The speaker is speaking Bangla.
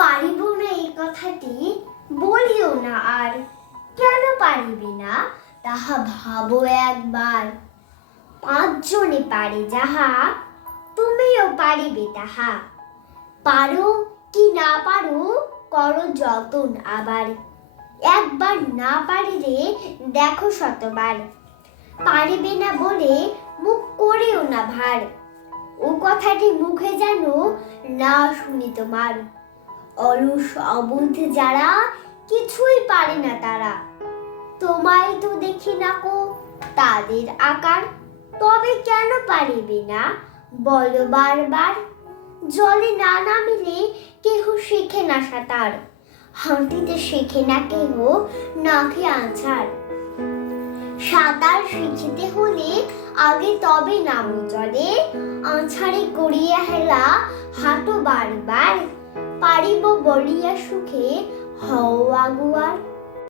পারিব না এই কথাটি বলিও না আর, কেন পারিবে না তাহা ভাবো একবার। 5 জনে পারে যাহা, তুমিও পারিবে তাহা। পারো কি না পারো করো যতন আবার, একবার না পারিলে দেখো শতবার। পারিবে না বলে মুখ করিও না ভার, ও কথাটি মুখে যেন না শুনি তোমার। অলস অবুধ যারা, কিছুই পারে না তারা, তোমায় তো দেখি নাকো তাদের আকার। তবে কেন পারিবে না বলো বারবার, জলে না নামিলে কেহ শেখে না সাঁতার, হাঁটিতে শেখে না কেহ নাকে আছাড়। সাঁতার শিখিতে হলে আগে তবে নামো জলে, আছাড়ে করিয়া হেলা হাঁটো বারবার। পারিব বলিয়া সুখে হও আগুয়ার।